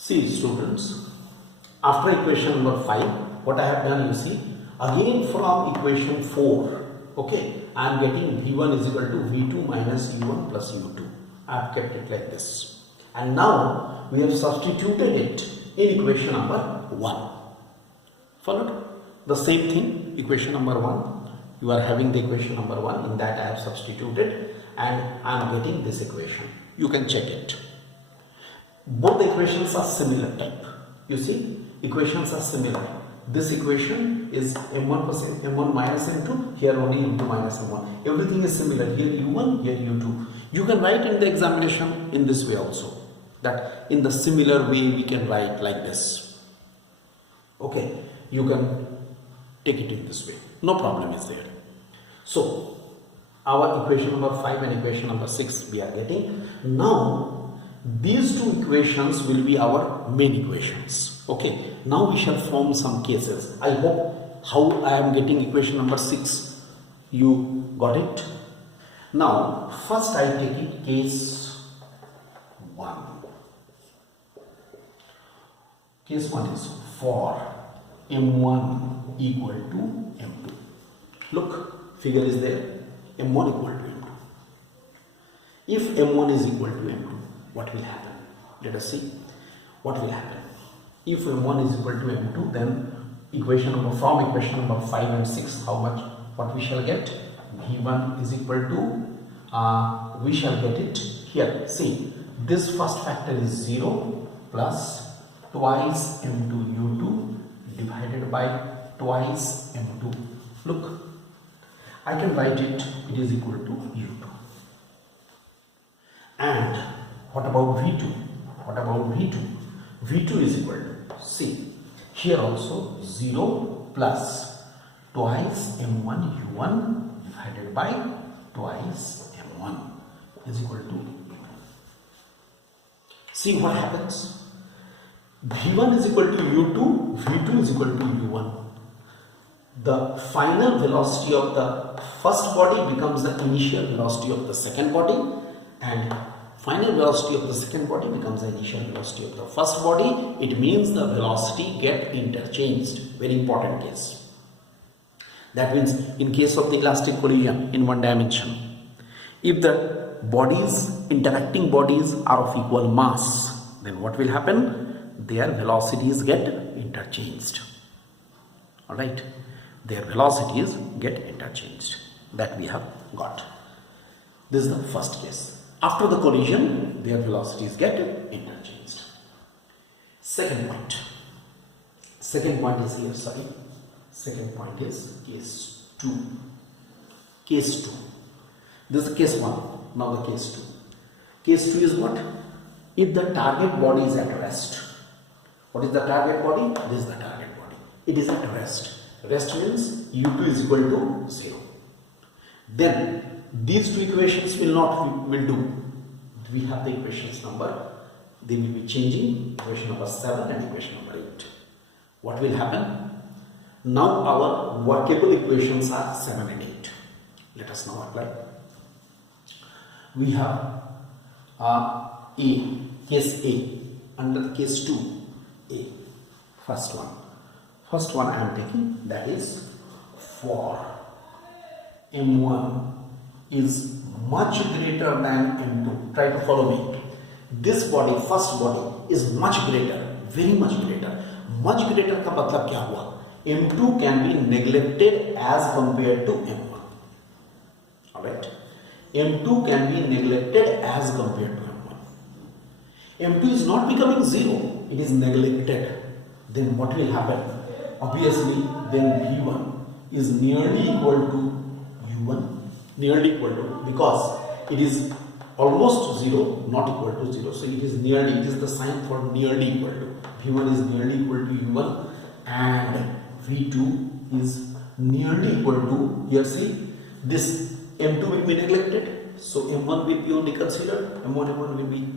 See students, after equation number 5, what I have done, you see, again from equation 4, okay, I am getting V1 is equal to V2 minus U1 plus U2. I have kept it like this. And now we have substituted it in equation number 1. Followed? The same thing, equation number 1. You are having the equation number 1, in that I have substituted and I am getting this equation. You can check it. Both the equations are similar type. You see, equations are similar. This equation is m1 plus m1 minus m2, here only m2 minus m1. Everything is similar, here u1, here u2. You can write in the examination in this way also. That in the similar way we can write like this. Okay, you can take it in this way. No problem is there. So, our equation number 5 and equation number 6 we are getting. Now, these two equations will be our main equations. Okay, now we shall form some cases. I hope how I am getting equation number 6, you got it. Now, first I take it case 1. Case 1 is for m1 equal to m2. Look, figure is there, m1 equal to m2. If m1 is equal to m2, what will happen? Let us see what will happen. If m1 is equal to m2, then from equation number 5 and 6, what we shall get? V1 is equal to, we shall get it here. See, this first factor is 0 plus twice m2 u2 divided by twice m2. Look, I can write it is equal to u2. And what about V2? What about V2? V2 is equal to, see, here also 0 plus twice m1 u1 divided by twice m1 is equal to u2. See what happens? V1 is equal to u2, V2 is equal to u1. The final velocity of the first body becomes the initial velocity of the second body, and final velocity of the second body becomes the initial velocity of the first body. It means the velocity get interchanged. Very important case. That means in case of the elastic collision in one dimension, if the interacting bodies are of equal mass, then what will happen? Their velocities get interchanged. Alright, their velocities get interchanged. That we have got. This is the first case. After the collision, their velocities get interchanged. Second point. Second point is here, sorry. Second point is case 2. Case 2. This is case 1. Now the case 2. Case 2 is what? If the target body is at rest. What is the target body? This is the target body. It is at rest. Rest means u2 is equal to 0. Then these two equations will do. We have the equations number. They will be changing. Equation number 7 and equation number 8. What will happen? Now our workable equations are 7 and 8. Let us now apply. We have case A, under the case 2, A. First one I am taking, that is for m1 is much greater than m2. Try to follow me. This body, first body, is much greater, very much greater. Much greater का मतलब क्या हुआ? m2 can be neglected as compared to m1. Alright? m2 can be neglected as compared to m1. m2 is not becoming 0, it is neglected. Then what will happen? Obviously, then v1 is nearly equal to u1. Nearly equal to, because it is almost 0, not equal to 0. So it is nearly, it is the sign for nearly equal to. V1 is nearly equal to u1 and v2 is nearly equal to, here see, this m2 will be neglected. So m1 will be only considered, m1 will be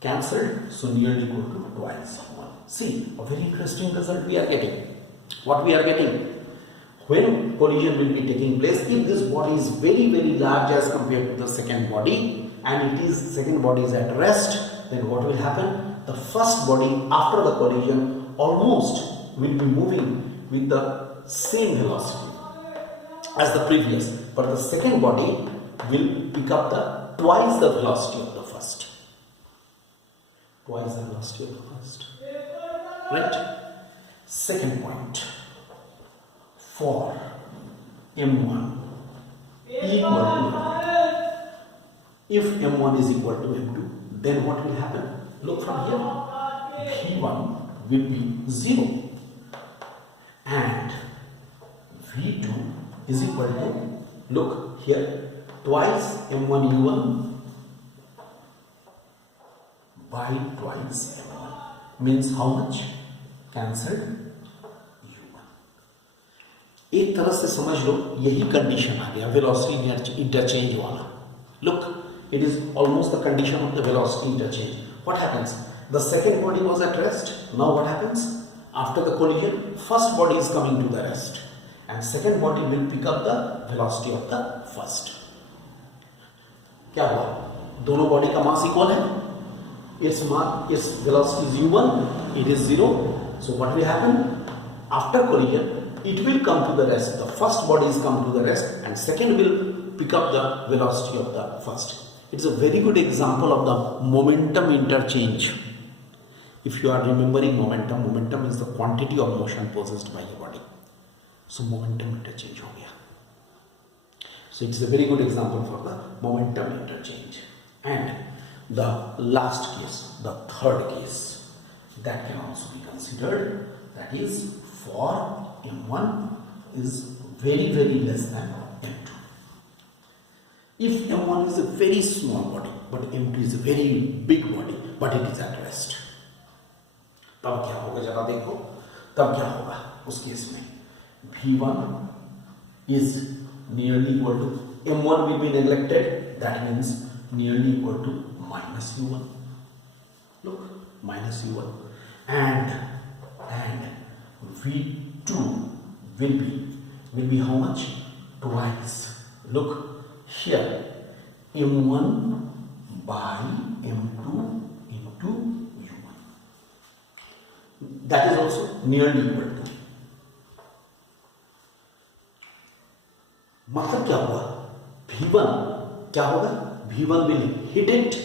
cancelled. So nearly equal to twice m1. See, a very interesting result we are getting. What we are getting? When collision will be taking place, if this body is very, very large as compared to the second body, and second body is at rest, then what will happen? The first body after the collision almost will be moving with the same velocity as the previous, but the second body will pick up the twice the velocity of the first. Twice the velocity of the first. Right? Second point. For M1 equal to, if M1 is equal to M2, then what will happen? Look from here. V1 will be 0 and V2 is equal to, look here, twice M1 U1 by twice M1 means how much? Cancelled U1. एक तरह से समझ लो यही condition आ गया velocity interchange वाला. Look, it is almost the condition of the velocity interchange. What happens? The second body was at rest. Now what happens? After the collision, first body is coming to the rest and second body will pick up the velocity of the first. क्या हुआ? दोनों body का mass equal है. Its velocity is u1, it is 0. So what will happen? After collision, it will come to the rest. The first body is come to the rest and second will pick up the velocity of the first. It's a very good example of the momentum interchange. If you are remembering momentum is the quantity of motion possessed by your body. So momentum interchange ho gaya. So it's a very good example for the momentum interchange. And the last case, the third case, that can also be considered, that is for M1 is very less than M2. If M1 is a very small body but M2 is a very big body but it is at rest, तब क्या होगा जरा देखो. तब क्या होगा उस case में? V1 is nearly equal to, M1 will be neglected, that means nearly equal to minus U1. Look, minus U1 and V2 will be how much? Twice. Look here, M1 by M2 into U1. That is also nearly equal to. मतलब क्या हुआ? V1 क्या होगा? V1 will hit it.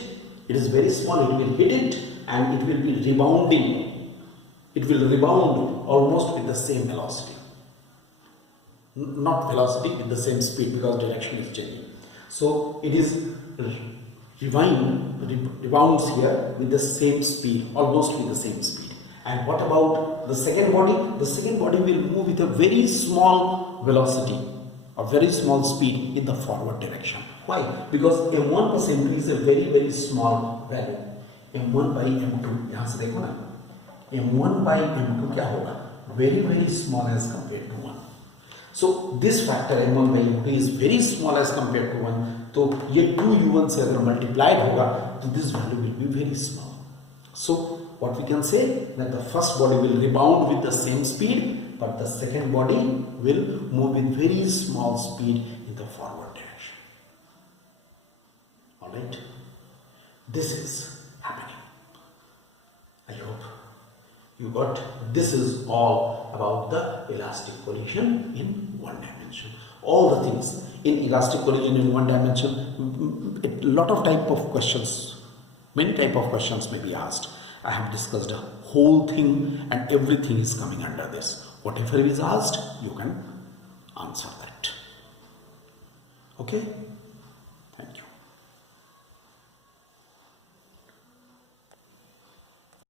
It is very small. It will hit it and it will be rebounding. It will rebound almost with the same velocity. Not velocity, with the same speed because direction is changing. So it is rebounds here with the same speed, almost with the same speed. And what about the second body? The second body will move with a very small velocity, a very small speed in the forward direction. Why? Because M1 plus M2 is a very small value. M1 by M2, यहाँ से देखो ना, M1 by M2 क्या होगा? Very small as compared to 1. So this factor M1 by M2 is very small as compared to 1. तो ये 2U1 से अगर multiplied होगा तो this value will be very small. So what we can say that the first body will rebound with the same speed, but the second body will move with very small speed in the forward direction. Alright, this is happening. I hope you got. This is all about the elastic collision in one dimension. All the things in elastic collision in one dimension, a lot of type of questions, many type of questions may be asked. I have discussed a whole thing and everything is coming under this. Whatever is asked, you can answer that. Okay.